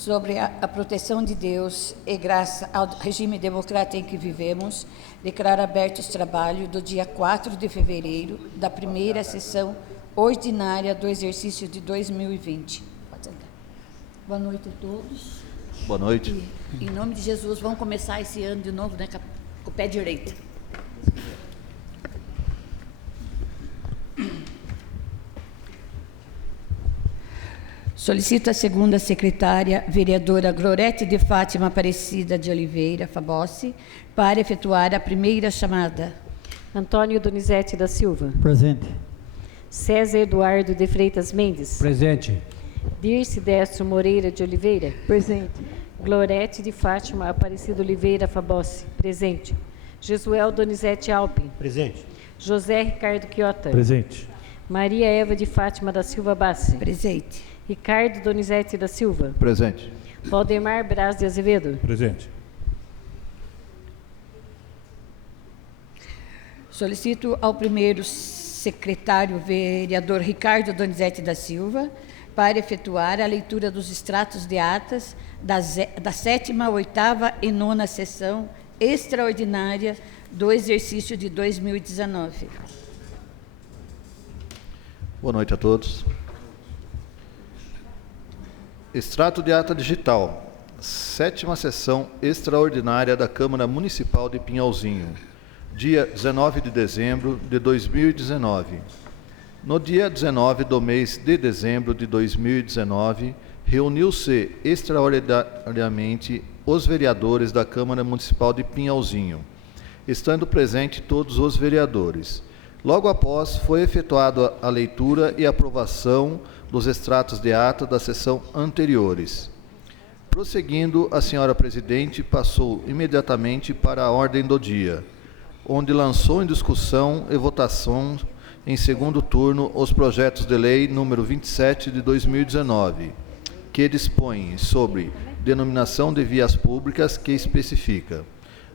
sobre a proteção de Deus e graças ao regime democrático em que vivemos, declaro aberto os trabalhos do dia 4 de fevereiro, da primeira sessão ordinária do exercício de 2020. Pode sentar. Boa noite a todos. Boa noite. E, em nome de Jesus, vamos começar esse ano de novo, né, com o pé direito. Solicito a segunda secretária, vereadora Glorete de Fátima Aparecida de Oliveira Fabossi, para efetuar a primeira chamada. Antônio Donizete da Silva. Presente. César Eduardo de Freitas Mendes. Presente. Dirce Destro Moreira de Oliveira. Presente. Glorete de Fátima Aparecida Oliveira Fabossi. Presente. Jesuel Donizete Alpin. Presente. José Ricardo Quiota. Presente. Maria Eva de Fátima da Silva Bassi. Presente. Ricardo Donizete da Silva. Presente. Valdemar Braz de Azevedo. Presente. Solicito ao primeiro secretário, vereador Ricardo Donizete da Silva, para efetuar a leitura dos extratos de atas da 7ª, 8ª e 9ª sessão extraordinária do exercício de 2019. Boa noite a todos. Extrato de ata digital. 7ª sessão extraordinária da Câmara Municipal de Pinhalzinho, dia 19 de dezembro de 2019. No dia 19 do mês de dezembro de 2019, reuniu-se extraordinariamente os vereadores da Câmara Municipal de Pinhalzinho, estando presente todos os vereadores. Logo após, foi efetuada a leitura e aprovação dos extratos de ata da sessão anteriores. Prosseguindo, a senhora presidente passou imediatamente para a ordem do dia, onde lançou em discussão e votação em segundo turno os projetos de lei número 27 de 2019, que dispõe sobre denominação de vias públicas que especifica,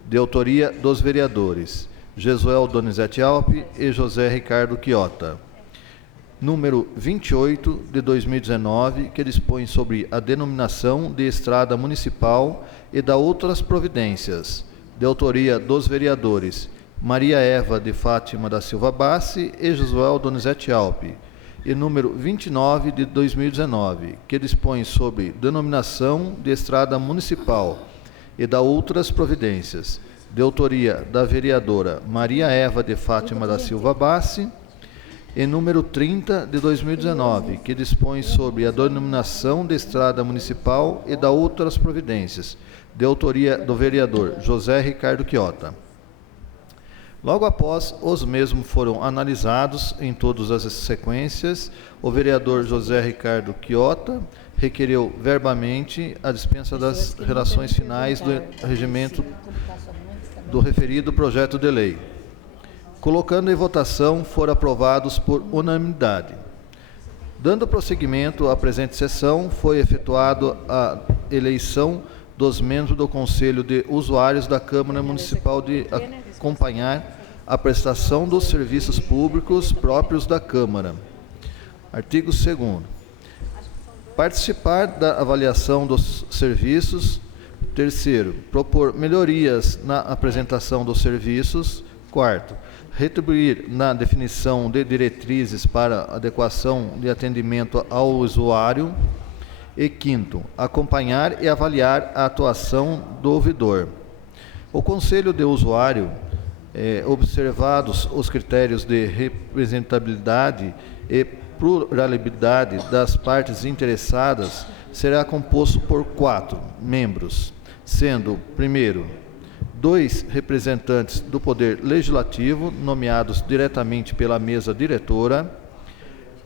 de autoria dos vereadores Jesuel Donizete Alpin e José Ricardo Quiota. Número 28 de 2019, que dispõe sobre a denominação de estrada municipal e da outras providências, de autoria dos vereadores Maria Eva de Fátima da Silva Bassi e Josuel Donizete Alpin, e número 29 de 2019, que dispõe sobre denominação de estrada municipal e da outras providências, de autoria da vereadora Maria Eva de Fátima da Silva Bassi, e número 30 de 2019, que dispõe sobre a denominação de estrada municipal e da outras providências, de autoria do vereador José Ricardo Quiota. Logo após, os mesmos foram analisados em todas as sequências. O vereador José Ricardo Quiota requereu verbamente a dispensa das relações finais do regimento do referido projeto de lei. Colocando em votação, foram aprovados por unanimidade. Dando prosseguimento à presente sessão, foi efetuada a eleição dos membros do Conselho de Usuários da Câmara Municipal de acompanhar a prestação dos serviços públicos próprios da Câmara. Artigo 2º. Participar da avaliação dos serviços. 3º. Propor melhorias na apresentação dos serviços. 4º. Retribuir na definição de diretrizes para adequação de atendimento ao usuário. E 5º, acompanhar e avaliar a atuação do ouvidor. O Conselho de Usuário, observados os critérios de representabilidade e pluralidade das partes interessadas, será composto por 4 membros, sendo, primeiro, 2 representantes do Poder Legislativo, nomeados diretamente pela mesa diretora,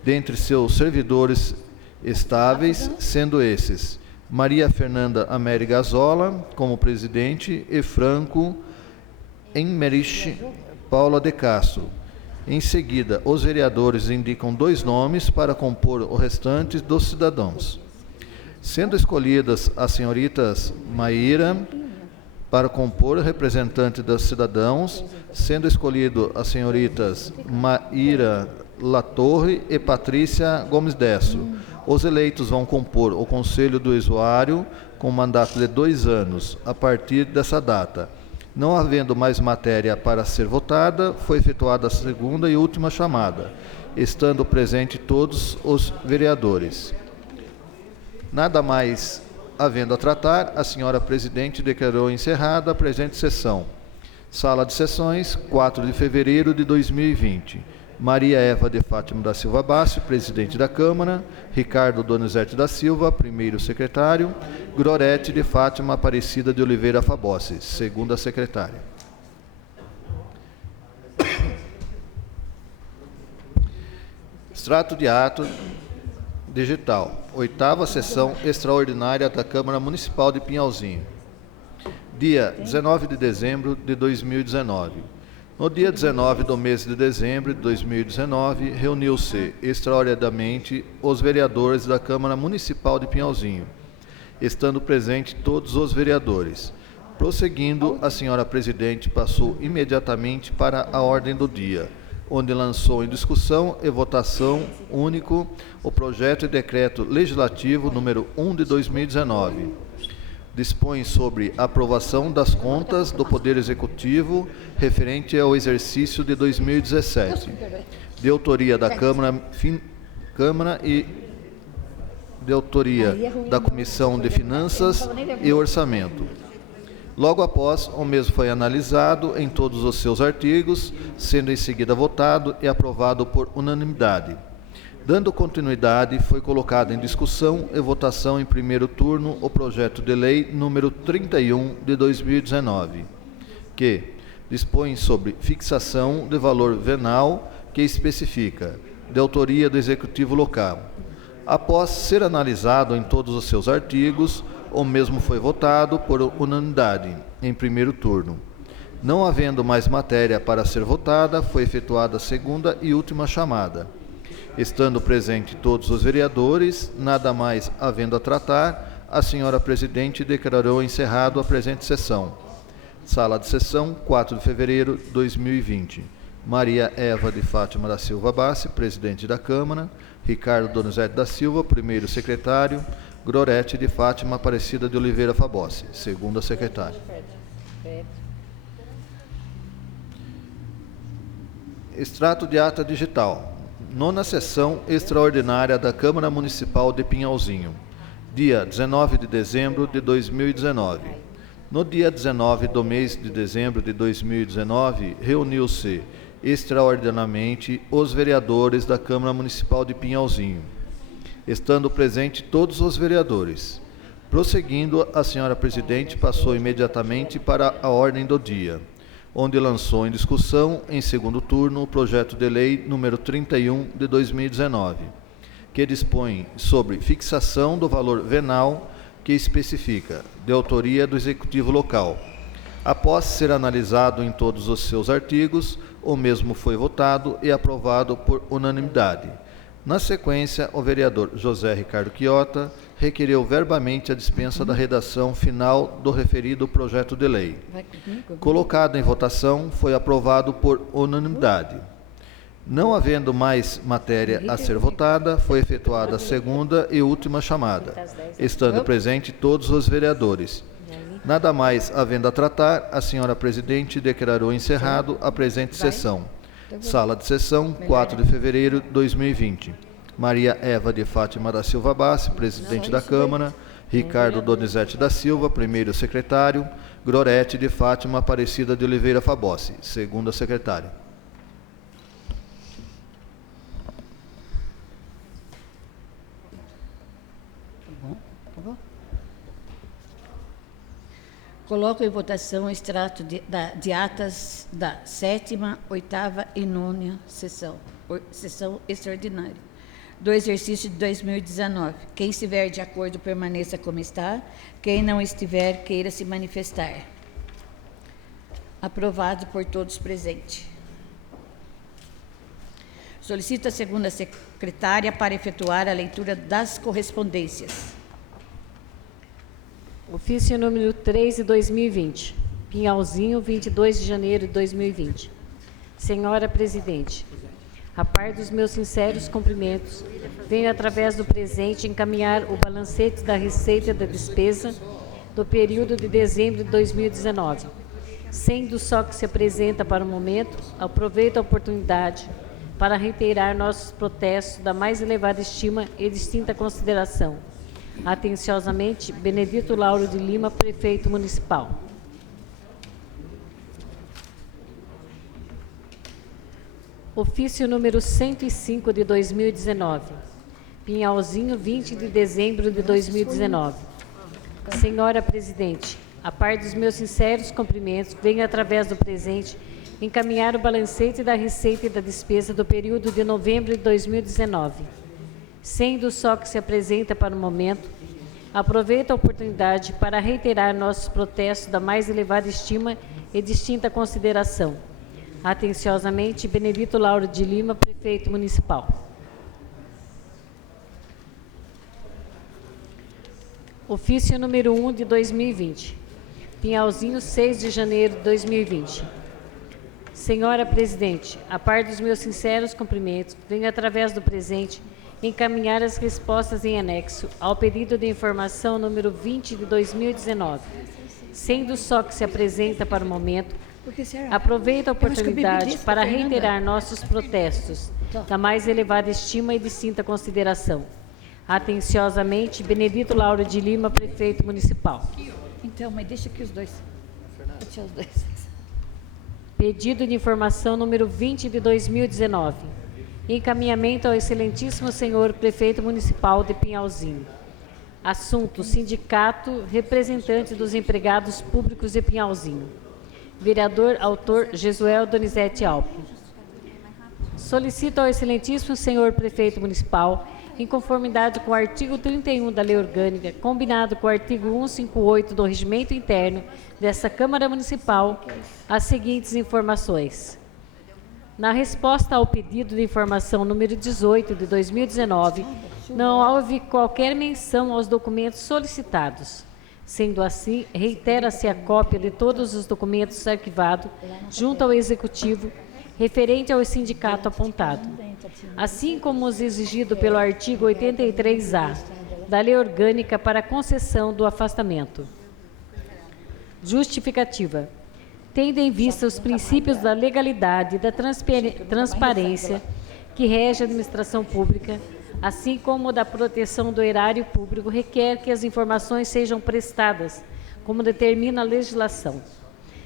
dentre seus servidores estáveis, sendo esses Maria Fernanda Améry Gazola, como presidente, e Franco Emmerich Paula de Castro. Em seguida, os vereadores indicam 2 nomes para compor o restante dos cidadãos, sendo escolhidas as senhoritas Maíra para compor representante dos cidadãos, sendo escolhido as senhoritas Maíra Latorre e Patrícia Gomes Destro. Os eleitos vão compor o Conselho do Usuário com mandato de 2 anos, a partir dessa data. Não havendo mais matéria para ser votada, foi efetuada a segunda e última chamada, estando presente todos os vereadores. Nada mais havendo a tratar, a senhora presidente declarou encerrada a presente sessão. Sala de sessões, 4 de fevereiro de 2020. Maria Eva de Fátima da Silva Bassi, presidente da Câmara. Ricardo Donizete da Silva, primeiro secretário. Gorete de Fátima Aparecida de Oliveira Fabossi, segunda secretária. Extrato de ato digital. 8ª sessão extraordinária da Câmara Municipal de Pinhalzinho. Dia 19 de dezembro de 2019. No dia 19 do mês de dezembro de 2019, reuniu-se extraordinariamente os vereadores da Câmara Municipal de Pinhalzinho, estando presentes todos os vereadores. Prosseguindo, a senhora presidente passou imediatamente para a ordem do dia, onde lançou em discussão e votação único o projeto de decreto legislativo número 1 de 2019. Dispõe sobre a aprovação das contas do Poder Executivo referente ao exercício de 2017, de autoria da Câmara e de autoria da Comissão de Finanças e Orçamento. Logo após, o mesmo foi analisado em todos os seus artigos, sendo em seguida votado e aprovado por unanimidade. Dando continuidade, foi colocado em discussão e votação em primeiro turno o projeto de lei número 31 de 2019, que dispõe sobre fixação de valor venal que especifica, de autoria do Executivo Local. Após ser analisado em todos os seus artigos, o mesmo foi votado por unanimidade em primeiro turno. Não havendo mais matéria para ser votada, foi efetuada a segunda e última chamada. Estando presente todos os vereadores, nada mais havendo a tratar, a senhora presidente declarou encerrado a presente sessão. Sala de sessão, 4 de fevereiro de 2020. Maria Eva de Fátima da Silva Bassi, presidente da Câmara. Ricardo Donizete da Silva, primeiro secretário. Gorete de Fátima Aparecida de Oliveira Fabossi, segunda secretária. Extrato de ata digital. 9ª sessão extraordinária da Câmara Municipal de Pinhalzinho. Dia 19 de dezembro de 2019. No dia 19 do mês de dezembro de 2019, reuniu-se extraordinariamente os vereadores da Câmara Municipal de Pinhalzinho, estando presente todos os vereadores. Prosseguindo, a senhora presidente passou imediatamente para a ordem do dia, onde lançou em discussão, em segundo turno, o projeto de lei número 31 de 2019, que dispõe sobre fixação do valor venal que especifica, de autoria do Executivo Local. Após ser analisado em todos os seus artigos, o mesmo foi votado e aprovado por unanimidade. Na sequência, o vereador José Ricardo Quiota requereu verbamente a dispensa da redação final do referido projeto de lei. Colocado em votação, foi aprovado por unanimidade. Não havendo mais matéria a ser votada, foi efetuada a segunda e última chamada, estando presente todos os vereadores. Nada mais havendo a tratar, a senhora presidente declarou encerrado a presente sessão. Sala de sessão, 4 de fevereiro de 2020. Maria Eva de Fátima da Silva Bassi, presidente da Câmara. Ricardo Donizete da Silva, primeiro secretário. Gorete de Fátima Aparecida de Oliveira Fabossi, segunda secretária. Coloco em votação o extrato de atas da 7ª, 8ª e 9ª sessão extraordinária do exercício de 2019. Quem estiver de acordo, permaneça como está. Quem não estiver, queira se manifestar. Aprovado por todos presentes. Solicito a segunda secretária para efetuar a leitura das correspondências. Ofício número 3 de 2020. Pinhalzinho, 22 de janeiro de 2020. Senhora Presidente, a par dos meus sinceros cumprimentos, venho através do presente encaminhar o balancete da receita e da despesa do período de dezembro de 2019. Sendo só que se apresenta para o momento, aproveito a oportunidade para reiterar nossos protestos da mais elevada estima e distinta consideração. Atenciosamente, Benedito Lauro de Lima, Prefeito Municipal. Ofício número 105 de 2019. Pinhalzinho, 20 de dezembro de 2019. Senhora Presidente, a par dos meus sinceros cumprimentos, venho através do presente encaminhar o balancete da receita e da despesa do período de novembro de 2019. Sendo só que se apresenta para o momento, aproveito a oportunidade para reiterar nossos protestos da mais elevada estima e distinta consideração. Atenciosamente, Benedito Lauro de Lima, Prefeito Municipal. Ofício número 1 de 2020. Pinhalzinho, 6 de janeiro de 2020. Senhora Presidente, a par dos meus sinceros cumprimentos, venho através do presente encaminhar as respostas em anexo ao pedido de informação número 20 de 2019. Sendo só que se apresenta para o momento, aproveito a oportunidade para reiterar nossos protestos da mais elevada estima e distinta consideração. Atenciosamente, Benedito Lauro de Lima, Prefeito Municipal. Então, mas deixa aqui os dois. Deixa os dois. Pedido de informação número 20 de 2019. Encaminhamento ao excelentíssimo senhor Prefeito Municipal de Pinhalzinho. Assunto: Sindicato Representante dos Empregados Públicos de Pinhalzinho. Vereador autor Jesuel Donizete Alpin. Solicito ao excelentíssimo senhor Prefeito Municipal, em conformidade com o artigo 31 da Lei Orgânica, combinado com o artigo 158 do Regimento Interno desta Câmara Municipal, as seguintes informações. Na resposta ao pedido de informação número 18 de 2019, não houve qualquer menção aos documentos solicitados. Sendo assim, reitera-se a cópia de todos os documentos arquivados junto ao Executivo referente ao sindicato apontado, assim como os exigido pelo artigo 83-A da Lei Orgânica para concessão do afastamento. Justificativa. Tendo em vista os princípios da legalidade e da transparência que rege a administração pública, assim como da proteção do erário público, requer que as informações sejam prestadas, como determina a legislação.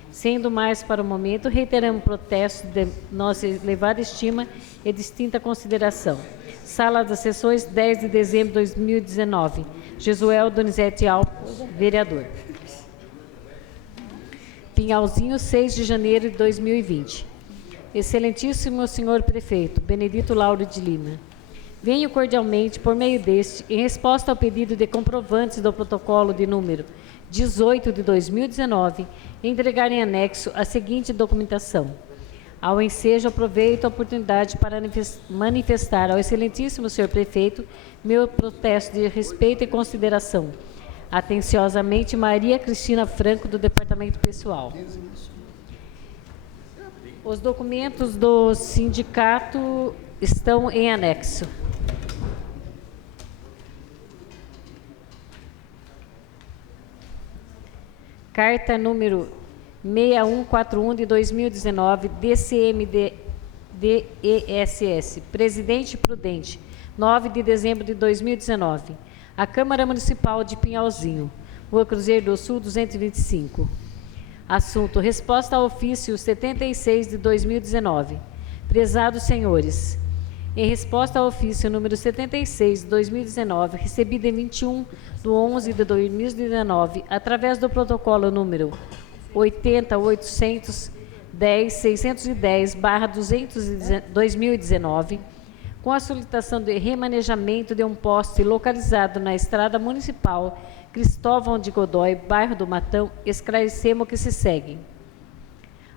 Sendo mais para o momento, reiteramos o protesto de nossa elevada estima e distinta consideração. Sala das Sessões, 10 de dezembro de 2019. Jesuel Donizete Alpin, vereador. Pinhalzinho, 6 de janeiro de 2020. Excelentíssimo senhor Prefeito, Benedito Lauro de Lima. Venho cordialmente, por meio deste, em resposta ao pedido de comprovantes do protocolo de número 18 de 2019, entregar em anexo a seguinte documentação. Ao ensejo, aproveito a oportunidade para manifestar ao excelentíssimo senhor Prefeito meu protesto de respeito e consideração. Atenciosamente, Maria Cristina Franco, do Departamento Pessoal. Os documentos do sindicato estão em anexo. Carta número 6141 de 2019, DCMDESS, Presidente Prudente, 9 de dezembro de 2019. A Câmara Municipal de Pinhalzinho, Rua Cruzeiro do Sul, 225. Assunto: resposta ao ofício 76 de 2019. Prezados senhores, em resposta ao ofício número 76 de 2019, recebido em 21 de 11 de 2019, através do protocolo número 80.810.610/2019, com a solicitação de remanejamento de um poste localizado na Estrada Municipal Cristóvão de Godói, bairro do Matão, esclarecemos o que se segue.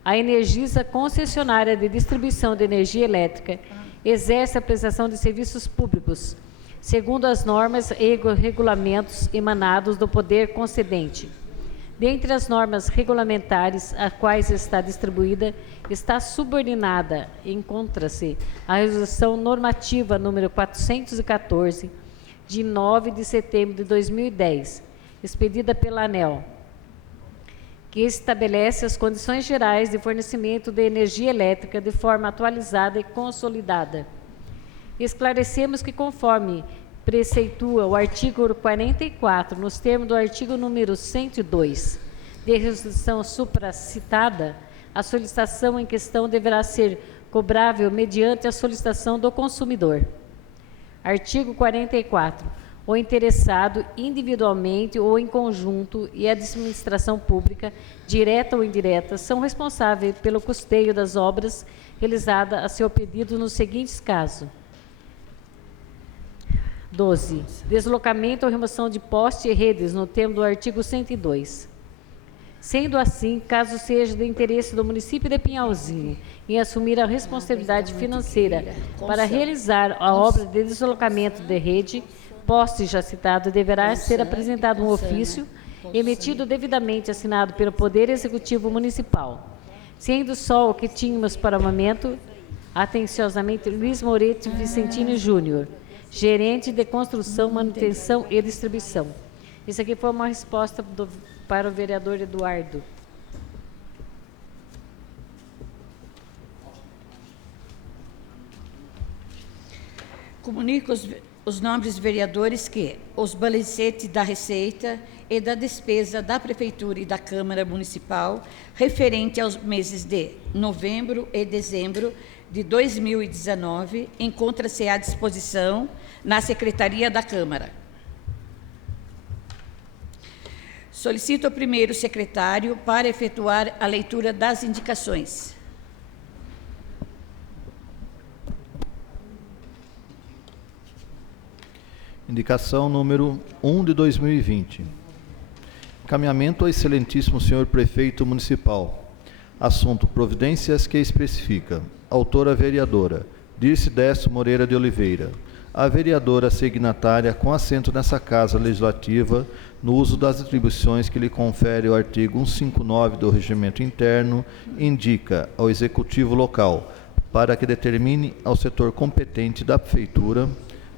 A Energisa, concessionária de distribuição de energia elétrica, exerce a prestação de serviços públicos, segundo as normas e regulamentos emanados do poder concedente, Dentre as normas regulamentares a quais está distribuída, está subordinada, encontra-se a Resolução Normativa número 414, de 9 de setembro de 2010, expedida pela ANEEL, que estabelece as condições gerais de fornecimento de energia elétrica de forma atualizada e consolidada. Esclarecemos que, conforme preceitua o artigo 44, nos termos do artigo número 102 de resolução supracitada, a solicitação em questão deverá ser cobrável mediante a solicitação do consumidor. Artigo 44. O interessado, individualmente ou em conjunto, e a administração pública, direta ou indireta, são responsáveis pelo custeio das obras realizadas a seu pedido nos seguintes casos. 12. Deslocamento ou remoção de postes e redes, no termo do artigo 102. Sendo assim, caso seja de interesse do município de Pinhalzinho em assumir a responsabilidade financeira para realizar a obra de deslocamento de rede, poste já citado, deverá ser apresentado um ofício emitido devidamente assinado pelo Poder Executivo Municipal. Sendo só o que tínhamos para o momento, atenciosamente, Luiz Moretti Vicentini Júnior, gerente de construção, manutenção e distribuição. Isso aqui foi uma resposta para o vereador Eduardo. Comunico os nobres vereadores que os balancetes da Receita e da Despesa da Prefeitura e da Câmara Municipal referente aos meses de novembro e dezembro de 2019 encontra-se à disposição na Secretaria da Câmara. Solicito ao primeiro secretário para efetuar a leitura das indicações. Indicação número 1 de 2020. Encaminhamento ao excelentíssimo senhor prefeito municipal. Assunto: providências que especifica. Autora vereadora Dirce Décio Moreira de Oliveira. A vereadora signatária com assento nessa Casa Legislativa no uso das atribuições que lhe confere o artigo 159 do Regimento Interno, indica ao Executivo Local para que determine ao setor competente da Prefeitura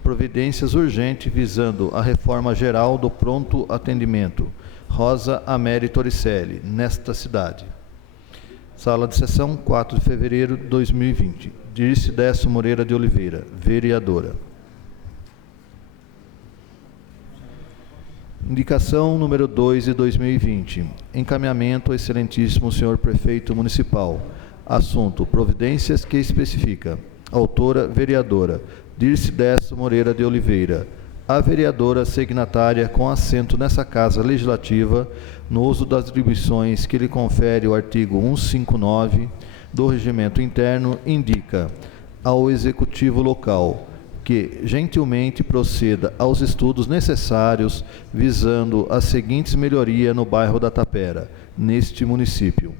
providências urgentes visando a reforma geral do pronto atendimento Rosa Amélie Torricelli, nesta cidade. Sala de sessão, 4 de fevereiro de 2020. Dirce Décio Moreira de Oliveira, vereadora. Indicação número 2 de 2020. Encaminhamento ao excelentíssimo senhor prefeito municipal. Assunto: providências que especifica. Autora vereadora Dirce Décio Moreira de Oliveira. A vereadora signatária com assento nessa Casa Legislativa no uso das atribuições que lhe confere o artigo 159 do Regimento Interno, indica ao Executivo Local que gentilmente proceda aos estudos necessários visando as seguintes melhorias no bairro da Tapera, neste município.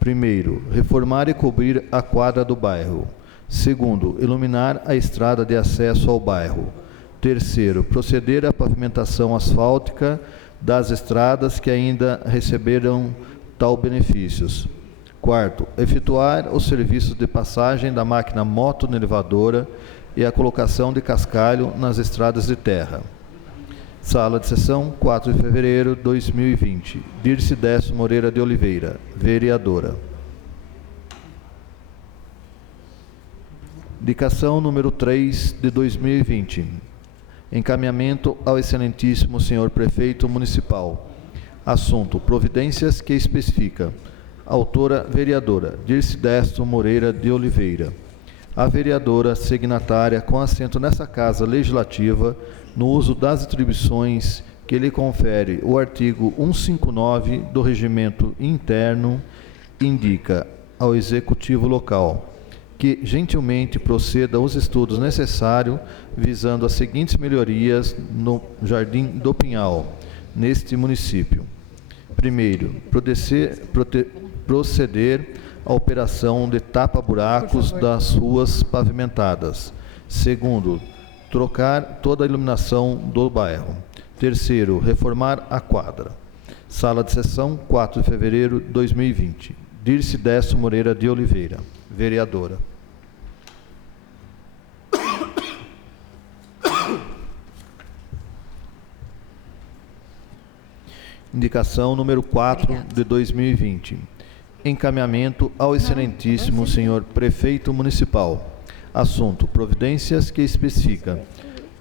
Primeiro, reformar e cobrir a quadra do bairro. Segundo, iluminar a estrada de acesso ao bairro. Terceiro, proceder à pavimentação asfáltica das estradas que ainda receberam tal benefícios. Quarto, efetuar os serviços de passagem da máquina moto-elevadora e a colocação de cascalho nas estradas de terra. Sala de sessão, 4 de fevereiro de 2020. Dirce Décio Moreira de Oliveira, vereadora. Indicação número 3 de 2020. Encaminhamento ao excelentíssimo senhor prefeito municipal. Assunto: providências que especifica. Autora vereadora Dirce Décio Moreira de Oliveira. A vereadora signatária com assento nessa Casa Legislativa no uso das atribuições que lhe confere o artigo 159 do Regimento Interno, indica ao Executivo Local que gentilmente proceda aos estudos necessários visando as seguintes melhorias no Jardim do Pinhal, neste município. Primeiro, proceder à operação de tapa-buracos das ruas pavimentadas. Segundo, trocar toda a iluminação do bairro. Terceiro, reformar a quadra. Sala de sessão, 4 de fevereiro de 2020. Dirce Décio Moreira de Oliveira, vereadora. Indicação número 4 de 2020. Encaminhamento ao excelentíssimo senhor prefeito municipal. Assunto: providências que especifica.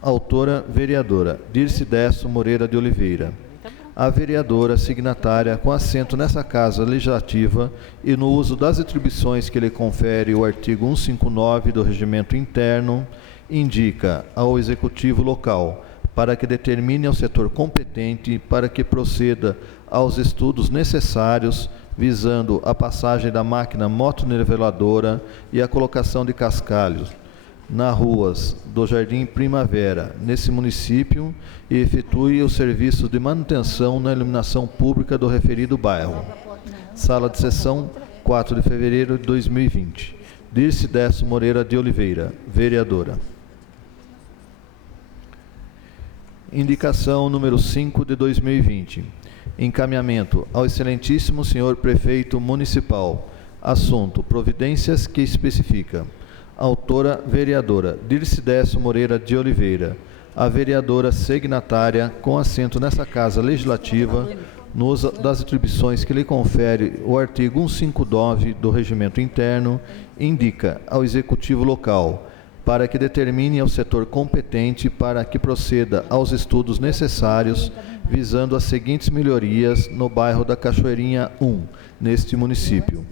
Autora: vereadora Dirce Décio Moreira de Oliveira. A vereadora signatária com assento nessa Casa Legislativa e no uso das atribuições que lhe confere o artigo 159 do Regimento Interno, indica ao Executivo local para que determine ao setor competente para que proceda aos estudos necessários visando a passagem da máquina motoniveladora e a colocação de cascalhos nas ruas do Jardim Primavera, nesse município, e efetue os serviços de manutenção na iluminação pública do referido bairro. Sala de sessão, 4 de fevereiro de 2020. Dirce Décio Moreira de Oliveira, vereadora. Indicação número 5 de 2020. Encaminhamento ao excelentíssimo senhor prefeito municipal. Assunto: providências que especifica. Autora: vereadora Dirce Décio Moreira de Oliveira. A vereadora signatária com assento nessa Casa Legislativa no uso das atribuições que lhe confere o artigo 159 do Regimento Interno, indica ao Executivo local para que determine ao setor competente para que proceda aos estudos necessários visando as seguintes melhorias no bairro da Cachoeirinha 1, neste município.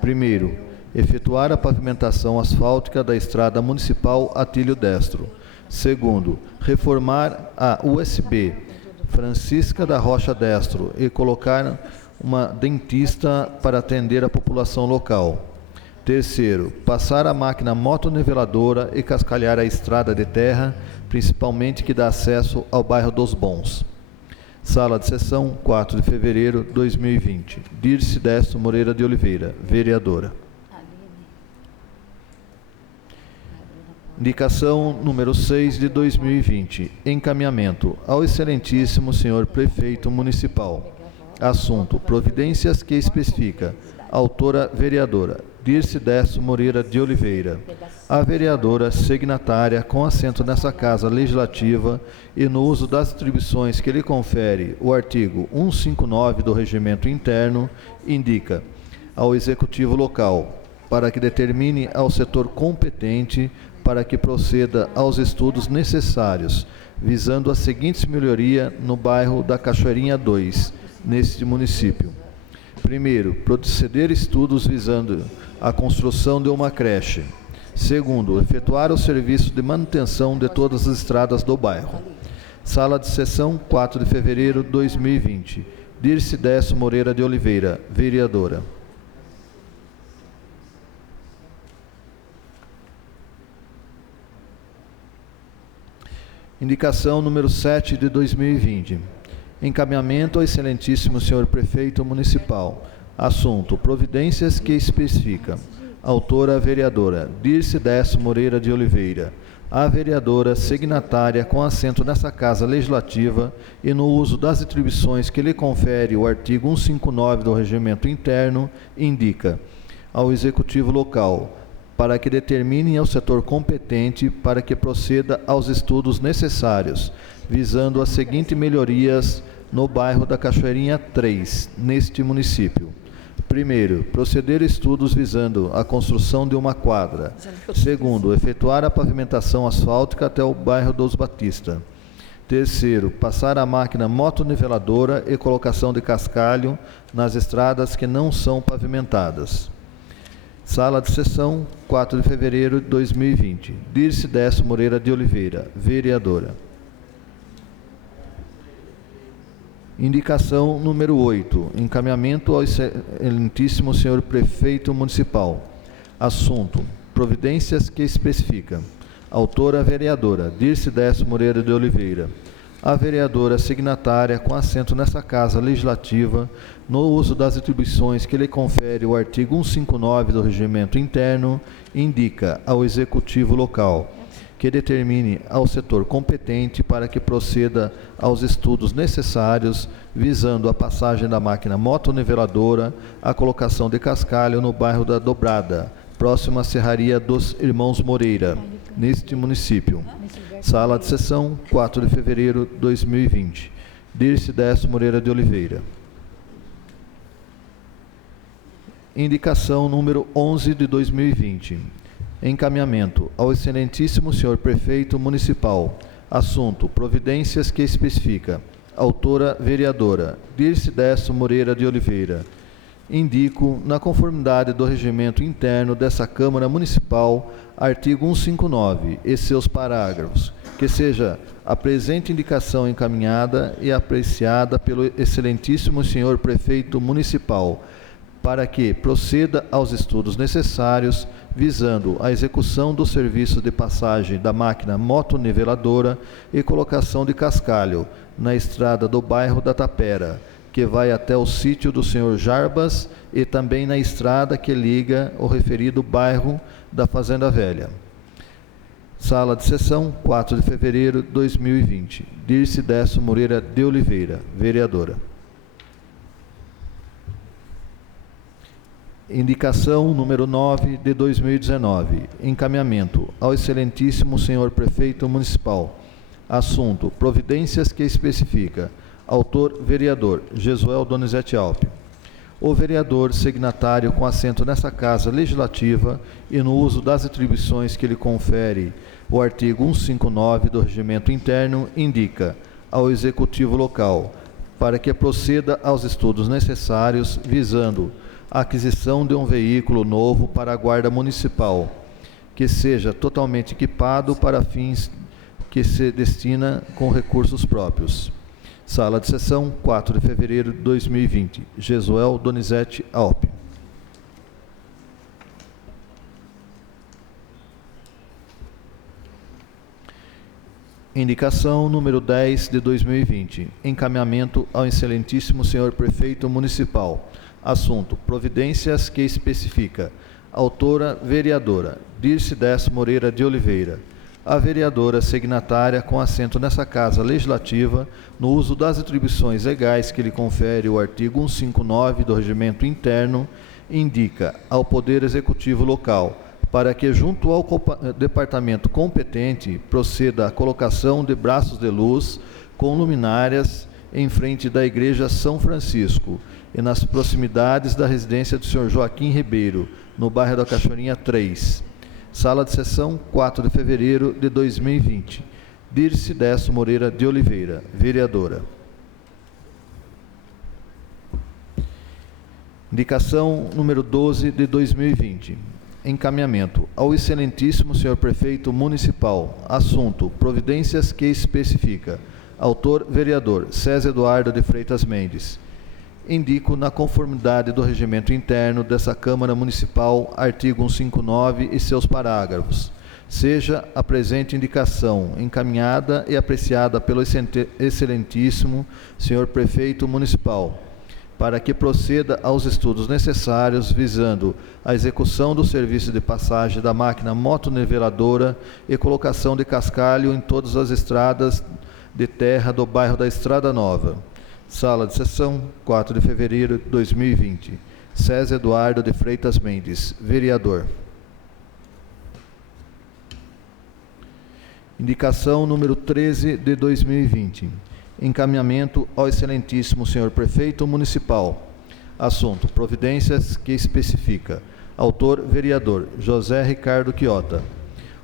Primeiro, efetuar a pavimentação asfáltica da estrada municipal Atílio Destro. Segundo, reformar a USB Francisca da Rocha Destro e colocar uma dentista para atender a população local. Terceiro, passar a máquina motoniveladora e cascalhar a estrada de terra, principalmente que dá acesso ao bairro dos Bons. Sala de sessão, 4 de fevereiro de 2020. Dirce Décio Moreira de Oliveira, vereadora. Indicação número 6 de 2020. Encaminhamento ao excelentíssimo senhor prefeito municipal. Assunto: providências que especifica. Autora: vereadora Dirce Décio Moreira de Oliveira. A vereadora signatária com assento nessa Casa Legislativa e no uso das atribuições que lhe confere o artigo 159 do Regimento Interno, indica ao Executivo local para que determine ao setor competente para que proceda aos estudos necessários, visando as seguintes melhorias no bairro da Cachoeirinha 2, neste município. Primeiro, proceder estudos visando a construção de uma creche. Segundo, efetuar o serviço de manutenção de todas as estradas do bairro. Sala de sessão, 4 de fevereiro de 2020. Dirce Décio Moreira de Oliveira, vereadora. Indicação número 7 de 2020. Encaminhamento ao excelentíssimo senhor prefeito municipal. Assunto: providências que especifica. Autora: vereadora Dirce Décio Moreira de Oliveira. A vereadora signatária com assento nessa Casa Legislativa e no uso das atribuições que lhe confere o artigo 159 do Regimento Interno, indica ao Executivo local para que determine ao setor competente para que proceda aos estudos necessários, visando as seguintes melhorias no bairro da Cachoeirinha 3, neste município. Primeiro, proceder estudos visando a construção de uma quadra. Segundo, efetuar a pavimentação asfáltica até o bairro dos Batista. Terceiro, passar a máquina motoniveladora e colocação de cascalho nas estradas que não são pavimentadas. Sala de sessão, 4 de fevereiro de 2020. Dirce Décio Moreira de Oliveira, vereadora. Indicação número 8. Encaminhamento ao excelentíssimo senhor prefeito municipal. Assunto: providências que especifica. Autora: vereadora Dirce Décio Moreira de Oliveira. A vereadora signatária com assento nessa Casa Legislativa, no uso das atribuições que lhe confere o artigo 159 do Regimento Interno, indica ao Executivo local que determine ao setor competente para que proceda aos estudos necessários visando a passagem da máquina motoniveladora, a colocação de cascalho no bairro da Dobrada, próximo à Serraria dos Irmãos Moreira, neste município. Sala de sessão, 4 de fevereiro de 2020. Dirce Décio Moreira de Oliveira. Indicação número 11 de 2020. Encaminhamento ao excelentíssimo senhor prefeito municipal. Assunto: providências que especifica. Autora vereadora Dirce Décio Moreira de Oliveira. Indico, na conformidade do regimento interno dessa Câmara Municipal, artigo 159 e seus parágrafos, que seja a presente indicação encaminhada e apreciada pelo excelentíssimo senhor prefeito municipal, para que proceda aos estudos necessários visando a execução do serviço de passagem da máquina motoniveladora e colocação de cascalho na estrada do bairro da Tapera, que vai até o sítio do senhor Jarbas, e também na estrada que liga o referido bairro da Fazenda Velha. Sala de sessão, 4 de fevereiro de 2020. Dirce Décio Moreira de Oliveira, vereadora. Indicação número 9 de 2019. Encaminhamento ao excelentíssimo senhor prefeito municipal. Assunto: providências que especifica. Autor vereador Jesuel Donizete Alpe. O vereador signatário com assento nessa Casa Legislativa e no uso das atribuições que lhe confere o artigo 159 do Regimento Interno indica ao Executivo Local para que proceda aos estudos necessários visando a aquisição de um veículo novo para a Guarda Municipal, que seja totalmente equipado para fins que se destina com recursos próprios. Sala de sessão, 4 de fevereiro de 2020. Jesuel Donizete Alpe. Indicação número 10 de 2020. Encaminhamento ao excelentíssimo senhor prefeito municipal. Assunto: providências que especifica. Autora vereadora Dirce Décio Moreira de Oliveira. A vereadora signatária com assento nessa Casa Legislativa, no uso das atribuições legais que lhe confere o artigo 159 do Regimento Interno, indica ao Poder Executivo Local para que, junto ao departamento competente, proceda a colocação de braços de luz com luminárias em frente da Igreja São Francisco e nas proximidades da residência do senhor Joaquim Ribeiro, no bairro da Cachoeirinha 3. Sala de sessão, 4 de fevereiro de 2020. Dirce Décio Moreira de Oliveira, vereadora. Indicação número 12 de 2020. Encaminhamento ao excelentíssimo senhor prefeito municipal. Assunto: providências que especifica. Autor vereador César Eduardo de Freitas Mendes. Indico, na conformidade do regimento interno dessa Câmara Municipal, artigo 159 e seus parágrafos. Seja a presente indicação encaminhada e apreciada pelo excelentíssimo senhor prefeito municipal, para que proceda aos estudos necessários visando a execução do serviço de passagem da máquina motoniveladora e colocação de cascalho em todas as estradas de terra do bairro da Estrada Nova. Sala de sessão, 4 de fevereiro de 2020. César Eduardo de Freitas Mendes, vereador. Indicação número 13 de 2020. Encaminhamento ao excelentíssimo senhor prefeito municipal. Assunto: providências que especifica. Autor vereador José Ricardo Quiota.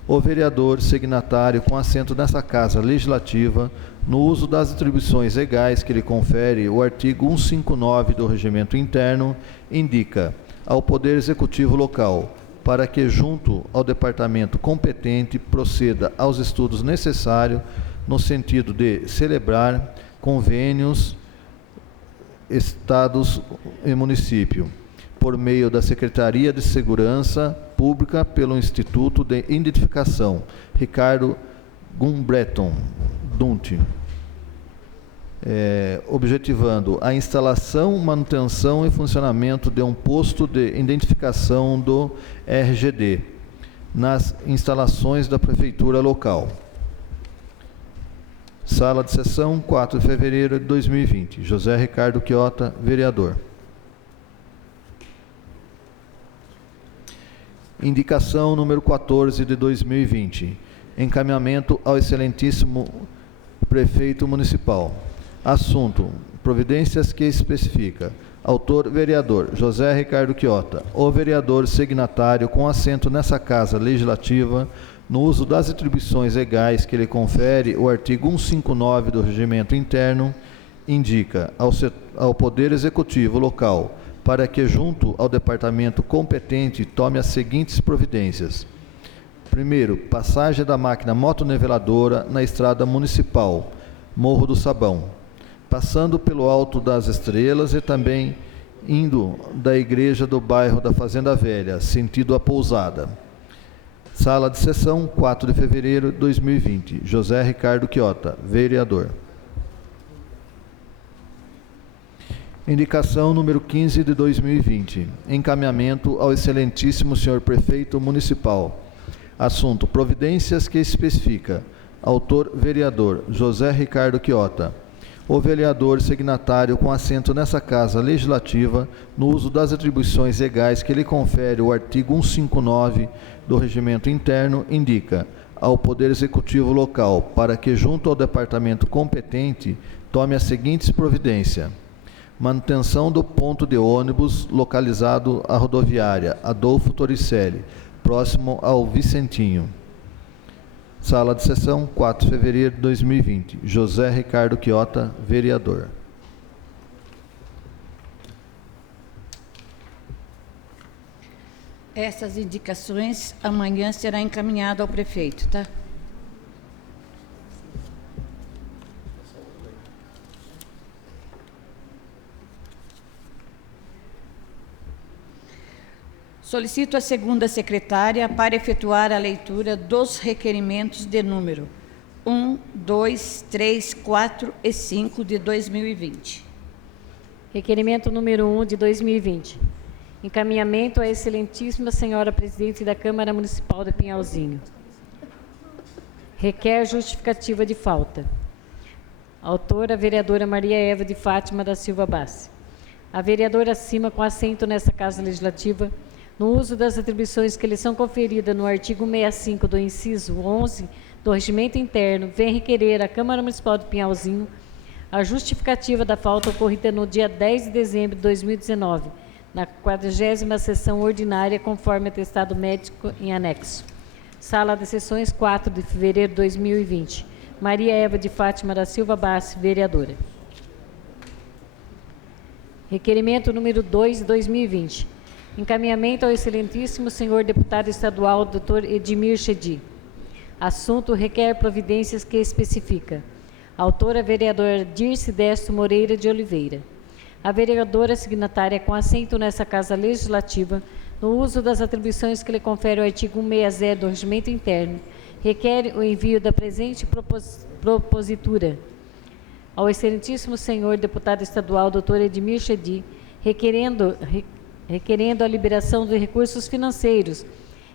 O vereador signatário com assento nessa Casa Legislativa, no uso das atribuições legais que lhe confere o artigo 159 do Regimento Interno, indica ao Poder Executivo Local para que, junto ao departamento competente, proceda aos estudos necessários no sentido de celebrar convênios, estados e município, por meio da Secretaria de Segurança Pública pelo Instituto de Identificação Ricardo Gumbreton Dunte, objetivando a instalação, manutenção e funcionamento de um posto de identificação do RGD, nas instalações da Prefeitura local. Sala de sessão, 4 de fevereiro de 2020. José Ricardo Chiota, vereador. Indicação número 14 de 2020. Encaminhamento ao excelentíssimo prefeito municipal. Assunto: providências que especifica. Autor: vereador José Ricardo Chiota, o vereador signatário com assento nessa Casa Legislativa, no uso das atribuições legais que lhe confere o artigo 159 do Regimento Interno, indica ao Poder Executivo local para que, junto ao departamento competente, tome as seguintes providências. Primeiro, passagem da máquina motoneveladora na estrada municipal, Morro do Sabão, passando pelo Alto das Estrelas e também indo da igreja do bairro da Fazenda Velha, sentido a Pousada. Sala de sessão, 4 de fevereiro de 2020. José Ricardo Chiota, vereador. Indicação número 15 de 2020. Encaminhamento ao excelentíssimo senhor prefeito municipal. Assunto: providências que especifica. Autor: vereador José Ricardo Chiota, o vereador signatário com assento nessa Casa Legislativa, no uso das atribuições legais que lhe confere o artigo 159 do Regimento Interno, indica ao Poder Executivo local para que, junto ao departamento competente, tome as seguintes providências. Manutenção do ponto de ônibus localizado à rodoviária Adolfo Torricelli, próximo ao Vicentinho. Sala de sessão, 4 de fevereiro de 2020. José Ricardo Chiota, vereador. Essas indicações amanhã será encaminhado ao prefeito, tá? Solicito a segunda secretária para efetuar a leitura dos requerimentos de número 1, 2, 3, 4 e 5 de 2020. Requerimento número 1 de 2020. Encaminhamento à excelentíssima senhora presidente da Câmara Municipal de Pinhalzinho. Requer justificativa de falta. Autora: a vereadora Maria Eva de Fátima da Silva Bassi. A vereadora acima, com assento nessa Casa Legislativa, no uso das atribuições que lhe são conferidas no artigo 65 do inciso 11 do Regimento Interno, vem requerer à Câmara Municipal de Pinhalzinho a justificativa da falta ocorrida no dia 10 de dezembro de 2019, na 40ª sessão ordinária, conforme atestado médico em anexo. Sala de sessões, 4 de fevereiro de 2020. Maria Eva de Fátima da Silva Bassi, vereadora. Requerimento número 2 de 2020. Encaminhamento ao excelentíssimo senhor deputado estadual, Dr. Edmir Chedi. Assunto: requer providências que especifica. Autora: vereadora Dirce Desto Moreira de Oliveira. A vereadora signatária com assento nessa Casa Legislativa, no uso das atribuições que lhe confere o artigo 160 do Regimento Interno, requer o envio da presente propositura ao excelentíssimo senhor deputado estadual, Dr. Edmir Chedi, requerendo a liberação de recursos financeiros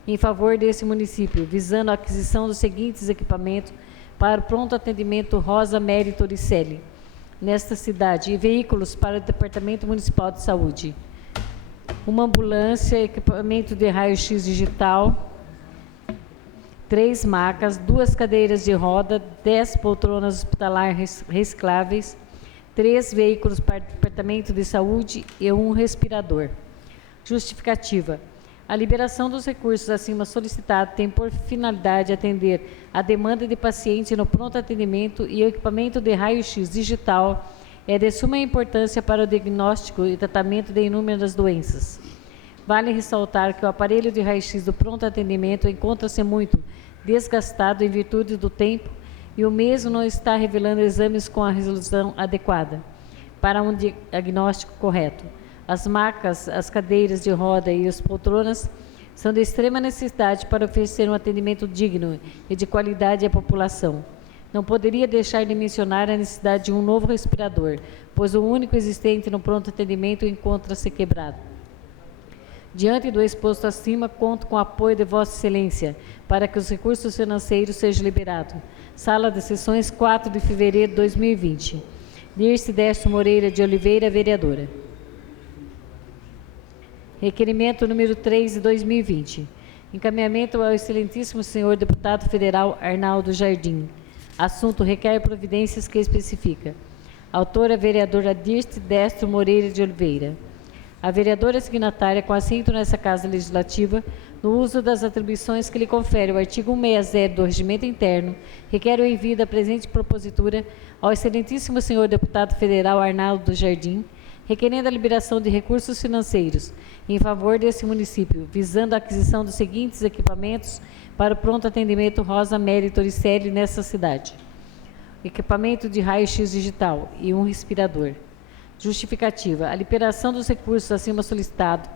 em favor desse município, visando a aquisição dos seguintes equipamentos para o pronto atendimento Rosa Mary Torricelli, nesta cidade, e veículos para o Departamento Municipal de Saúde. Uma ambulância, equipamento de raio-x digital, 3 macas, 2 cadeiras de roda, 10 poltronas hospitalares recicláveis, 3 veículos para o Departamento de Saúde e 1 respirador. Justificativa. A liberação dos recursos acima solicitados tem por finalidade atender a demanda de paciente no pronto atendimento, e o equipamento de raio-x digital é de suma importância para o diagnóstico e tratamento de inúmeras doenças. Vale ressaltar que o aparelho de raio-x do pronto atendimento encontra-se muito desgastado em virtude do tempo, e o mesmo não está revelando exames com a resolução adequada para um diagnóstico correto. As macas, as cadeiras de roda e as poltronas são de extrema necessidade para oferecer um atendimento digno e de qualidade à população. Não poderia deixar de mencionar a necessidade de um novo respirador, pois o único existente no pronto atendimento encontra-se quebrado. Diante do exposto acima, conto com o apoio de Vossa Excelência para que os recursos financeiros sejam liberados. Sala de Sessões, 4 de fevereiro de 2020. Dirce Décio Moreira de Oliveira, vereadora. Requerimento número 3 de 2020. Encaminhamento ao excelentíssimo senhor deputado federal Arnaldo Jardim. Assunto: requer providências que especifica. Autora: vereadora Dirce Décio Moreira de Oliveira. A vereadora signatária, com assento nessa Casa Legislativa, no uso das atribuições que lhe confere o artigo 160 do Regimento Interno, requer o envio da presente propositura ao excelentíssimo senhor deputado federal Arnaldo Jardim, requerendo a liberação de recursos financeiros em favor desse município, visando a aquisição dos seguintes equipamentos para o pronto atendimento Rosa Mary Torricelli nessa cidade: equipamento de raio-x digital e um respirador. Justificativa: a liberação dos recursos acima solicitado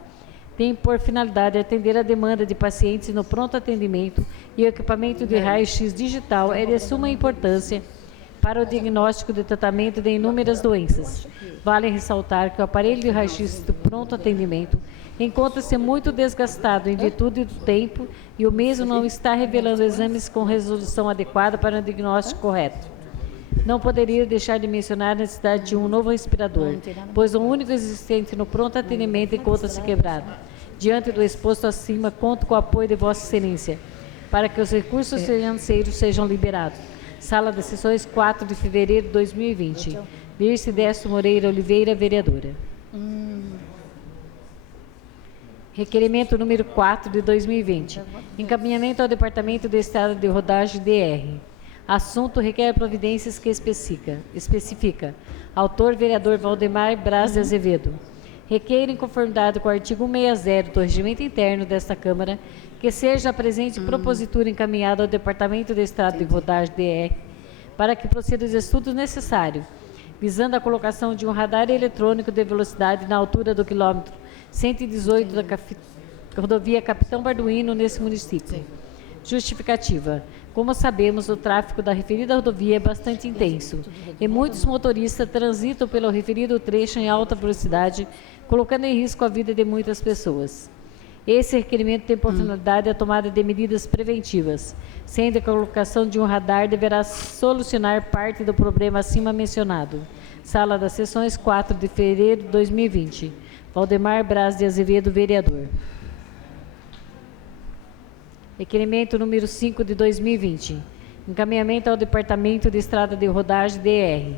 tem por finalidade atender a demanda de pacientes no pronto atendimento, e o equipamento de raio-x digital é de suma importância para o diagnóstico e tratamento de inúmeras doenças. Vale ressaltar que o aparelho de raio-x do pronto atendimento encontra-se muito desgastado em virtude do tempo e o mesmo não está revelando exames com resolução adequada para um diagnóstico correto. Não poderia deixar de mencionar a necessidade de um novo respirador, pois o único existente no pronto atendimento encontra-se quebrado. Diante do exposto acima, conto com o apoio de Vossa Excelência para que os recursos financeiros sejam liberados. Sala de Sessões, 4 de fevereiro de 2020. Dirce Décio Moreira Oliveira, vereadora. Requerimento número 4 de 2020. Encaminhamento ao Departamento de Estrada de Rodagem DR. Assunto: requer providências que especifica. Autor: vereador Valdemar Braz de Azevedo. Requer, em conformidade com o artigo 160 do Regimento Interno desta Câmara, que seja a presente propositura encaminhada ao Departamento de Estrada de Rodagem DR para que proceda os estudos necessários, visando a colocação de um radar eletrônico de velocidade na altura do quilômetro 118 da rodovia Capitão Barduino, nesse município. Justificativa: como sabemos, o tráfego da referida rodovia é bastante intenso e muitos motoristas transitam pelo referido trecho em alta velocidade, colocando em risco a vida de muitas pessoas. Esse requerimento tem por finalidade a tomada de medidas preventivas, sendo a colocação de um radar deverá solucionar parte do problema acima mencionado. Sala das Sessões, 4 de fevereiro de 2020. Valdemar Braz de Azevedo, vereador. Requerimento número 5 de 2020. Encaminhamento ao Departamento de Estrada de Rodagem DR.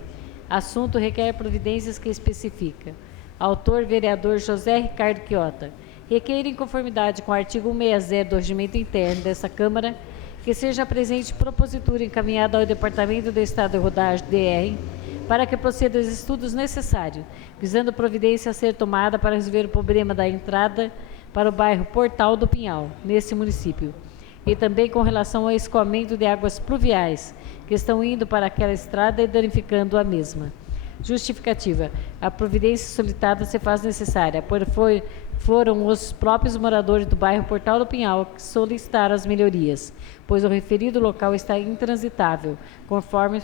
Assunto: requer providências que especifica. Autor: vereador José Ricardo Quiota. Requer, em conformidade com o artigo 160 do Regimento Interno dessa Câmara, que seja a presente propositura encaminhada ao Departamento de Estrada de Rodagem DR para que proceda os estudos necessários, visando providência a ser tomada para resolver o problema da entrada para o bairro Portal do Pinhal, nesse município, e também com relação ao escoamento de águas pluviais que estão indo para aquela estrada e danificando a mesma. Justificativa: a providência solicitada se faz necessária, pois foram os próprios moradores do bairro Portal do Pinhal que solicitaram as melhorias, pois o referido local está intransitável, conforme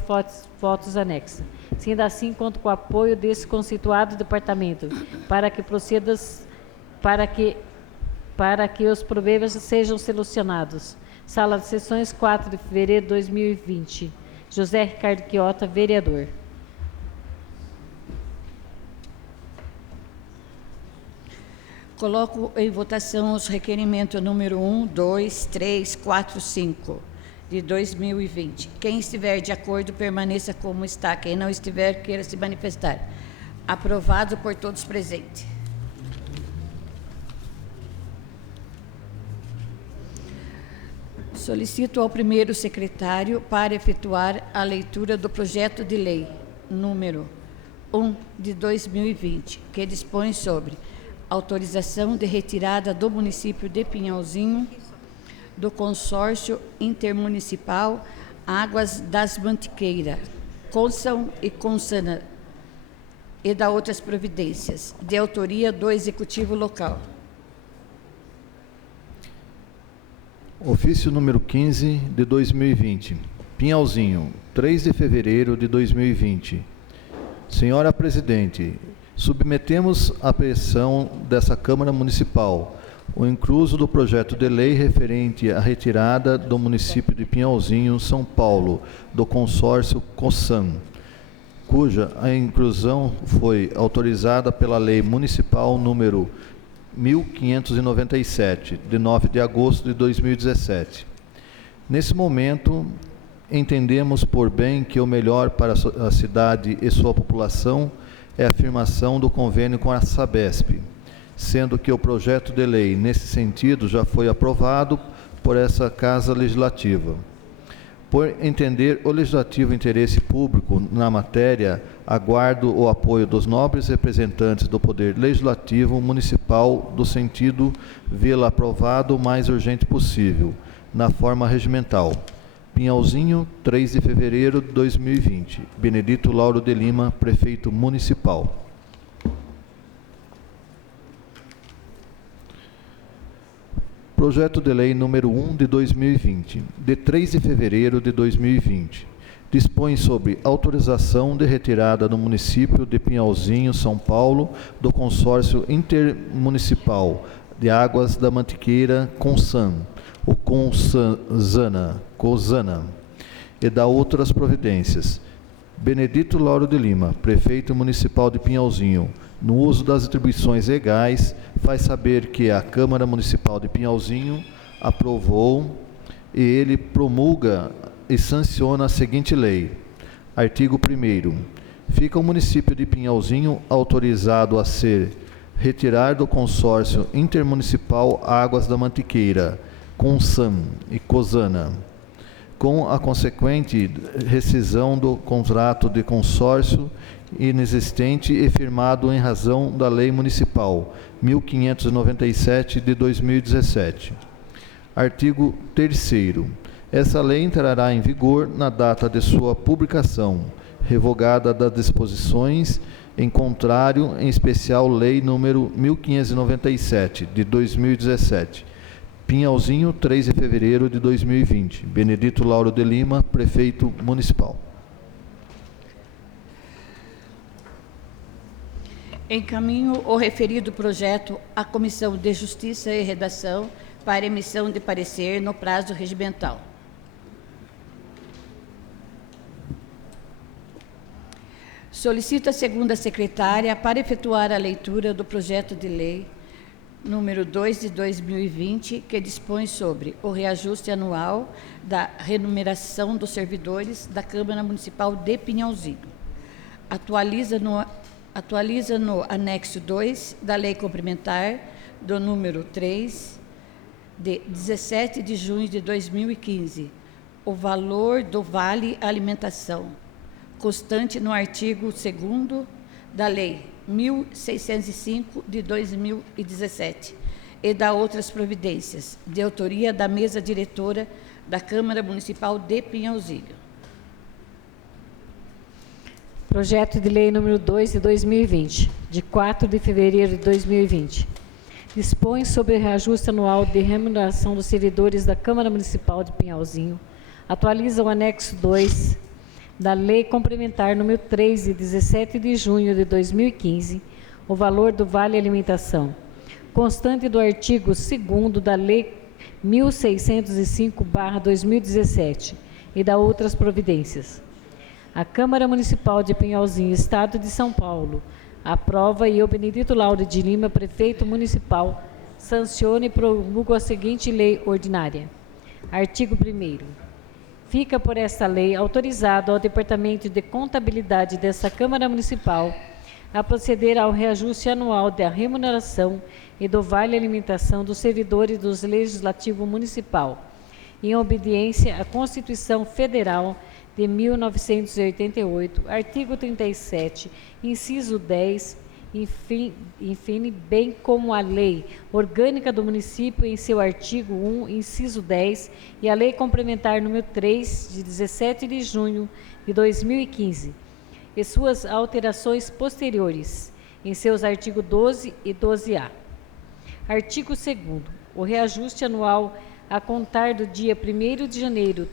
fotos anexas. Sendo assim, conto com o apoio desse conceituado departamento para que os problemas sejam solucionados. Sala de Sessões, 4 de fevereiro de 2020. José Ricardo Quiota, vereador. Coloco em votação os requerimentos número 1, 2, 3, 4, 5 de 2020. Quem estiver de acordo, permaneça como está. Quem não estiver, queira se manifestar. Aprovado por todos presentes. Solicito ao primeiro secretário para efetuar a leitura do projeto de lei número 1 de 2020, que dispõe sobre autorização de retirada do município de Pinhalzinho do consórcio intermunicipal Águas das Mantiqueiras, Conção e Consana, e da outras providências, de autoria do Executivo Local. Ofício número 15 de 2020. Pinhalzinho, 3 de fevereiro de 2020. Senhora Presidente, submetemos à pressão dessa Câmara Municipal o incluso do projeto de lei referente à retirada do município de Pinhalzinho, São Paulo, do consórcio COSAN, cuja a inclusão foi autorizada pela Lei Municipal número 1597, de 9 de agosto de 2017. Nesse momento, entendemos por bem que o melhor para a cidade e sua população é a afirmação do convênio com a Sabesp, sendo que o projeto de lei, nesse sentido, já foi aprovado por essa Casa Legislativa. Por entender o legislativo interesse público na matéria, aguardo o apoio dos nobres representantes do Poder Legislativo Municipal, do sentido vê-lo aprovado o mais urgente possível, na forma regimental. Pinhalzinho, 3 de fevereiro de 2020. Benedito Lauro de Lima, Prefeito Municipal. Projeto de Lei número 1 de 2020, de 3 de fevereiro de 2020, dispõe sobre autorização de retirada no município de Pinhalzinho, São Paulo, do consórcio intermunicipal de águas da Mantiqueira, CONSAN, o COSANA, e da outras providências. Benedito Lauro de Lima, Prefeito Municipal de Pinhalzinho, no uso das atribuições legais, faz saber que a Câmara Municipal de Pinhalzinho aprovou e ele promulga e sanciona a seguinte lei. Artigo 1º. Fica o município de Pinhalzinho autorizado a retirar do consórcio intermunicipal Águas da Mantiqueira, CONSAN e COSANA, com a consequente rescisão do contrato de consórcio inexistente e firmado em razão da Lei Municipal 1597 de 2017. Artigo 3º. Essa lei entrará em vigor na data de sua publicação, revogada das disposições em contrário, em especial Lei número 1597 de 2017. Pinhalzinho, 3 de fevereiro de 2020. Benedito Lauro de Lima, Prefeito Municipal. Encaminho o referido projeto à Comissão de Justiça e Redação para emissão de parecer no prazo regimental. Solicito a segunda secretária para efetuar a leitura do projeto de lei número 2 de 2020, que dispõe sobre o reajuste anual da remuneração dos servidores da Câmara Municipal de Pinhalzinho. Atualiza no anexo 2 da Lei Complementar do número 3, de 17 de junho de 2015, o valor do Vale Alimentação, constante no artigo 2º da Lei 1.605 de 2017 e da outras providências, de autoria da mesa diretora da Câmara Municipal de Pinhalzinho. Projeto de Lei número 2 de 2020, de 4 de fevereiro de 2020. Dispõe sobre o reajuste anual de remuneração dos servidores da Câmara Municipal de Pinhalzinho. Atualiza o anexo 2 da Lei Complementar número 3, de 17 de junho de 2015, o valor do Vale Alimentação, constante do artigo 2º da Lei 1605/2017 e da outras providências. A Câmara Municipal de Pinhalzinho, Estado de São Paulo, aprova e o Benedito Lauro de Lima, Prefeito Municipal, sanciona e promulga a seguinte lei ordinária. Artigo 1º. Fica por esta lei autorizado ao Departamento de Contabilidade desta Câmara Municipal a proceder ao reajuste anual da remuneração e do Vale Alimentação dos servidores do Legislativo Municipal, em obediência à Constituição Federal de 1988, artigo 37, inciso 10, enfim, bem como a Lei Orgânica do Município em seu artigo 1, inciso 10, e a Lei Complementar número 3, de 17 de junho de 2015, e suas alterações posteriores, em seus artigos 12 e 12A. Artigo 2º. O reajuste anual a contar do dia 1º de janeiro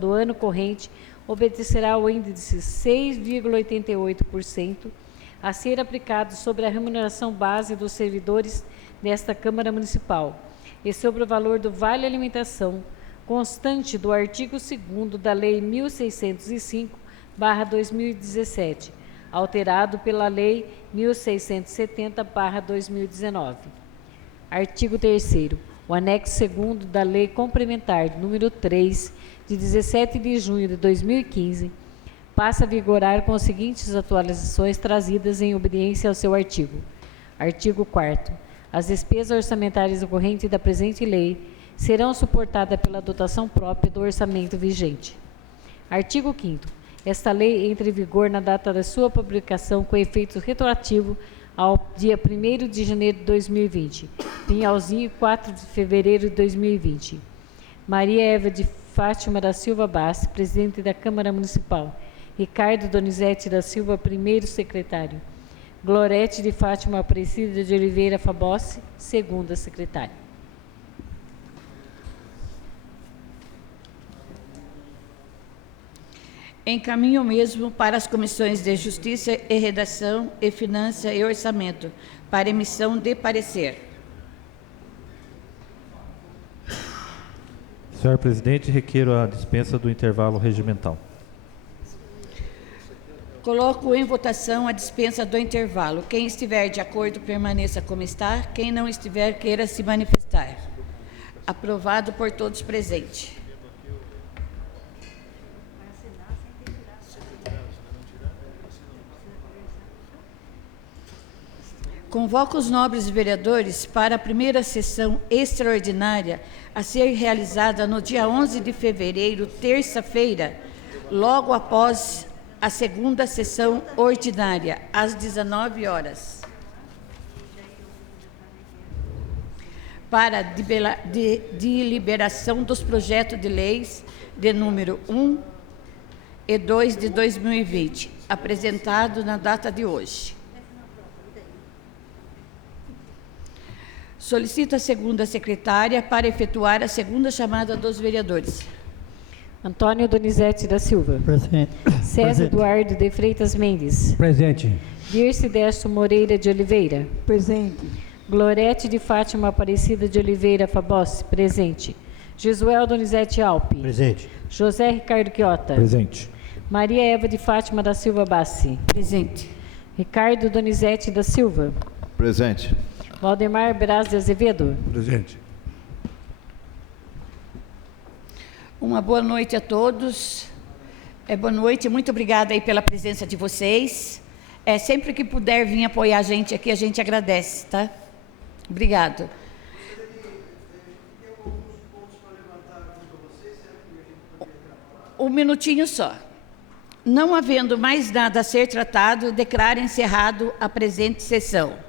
do ano corrente obedecerá ao índice 6,88% a ser aplicado sobre a remuneração base dos servidores desta Câmara Municipal e sobre o valor do Vale Alimentação, constante do artigo 2º da Lei 1605/2017, alterado pela Lei 1670/2019. Artigo 3º. O anexo 2º da Lei Complementar número 3, de 17 de junho de 2015, passa a vigorar com as seguintes atualizações trazidas em obediência ao seu artigo. Artigo 4º. As despesas orçamentárias decorrentes da presente lei serão suportadas pela dotação própria do orçamento vigente. Artigo 5º. Esta lei entra em vigor na data da sua publicação com efeito retroativo ao dia 1º de janeiro de 2020. Pinhalzinho, 4 de fevereiro de 2020. Maria Eva de Fátima da Silva Bassi, presidente da Câmara Municipal. Ricardo Donizete da Silva, primeiro secretário. Glorete de Fátima Aparecida de Oliveira Fabossi, segunda secretária. Encaminho mesmo para as comissões de Justiça e Redação e Finanças e Orçamento, para emissão de parecer. Senhor presidente, requeiro a dispensa do intervalo regimental. Coloco em votação a dispensa do intervalo. Quem estiver de acordo, permaneça como está. Quem não estiver, queira se manifestar. Aprovado por todos presentes. Convoco os nobres vereadores para a primeira sessão extraordinária a ser realizada no dia 11 de fevereiro, terça-feira, logo após a segunda sessão ordinária, às 19 horas. Para deliberação dos projetos de leis de número 1 e 2 de 2020, apresentado na data de hoje. Solicito a segunda secretária para efetuar a segunda chamada dos vereadores. Antônio Donizete da Silva. Presente. César Presente. Eduardo de Freitas Mendes. Presente. Dirce Décio Moreira de Oliveira. Presente. Glorete de Fátima Aparecida de Oliveira Fabossi. Presente. Josuel Donizete Alpe. Presente. José Ricardo Quiota. Presente. Maria Eva de Fátima da Silva Bassi. Presente. Ricardo Donizete da Silva. Presente. Valdemar Braz de Azevedo. Presente. Uma boa noite a todos. Boa noite, muito obrigada aí pela presença de vocês. Sempre que puder vir apoiar a gente aqui, a gente agradece, tá? Obrigado. Um minutinho só. Não havendo mais nada a ser tratado, declaro encerrado a presente sessão.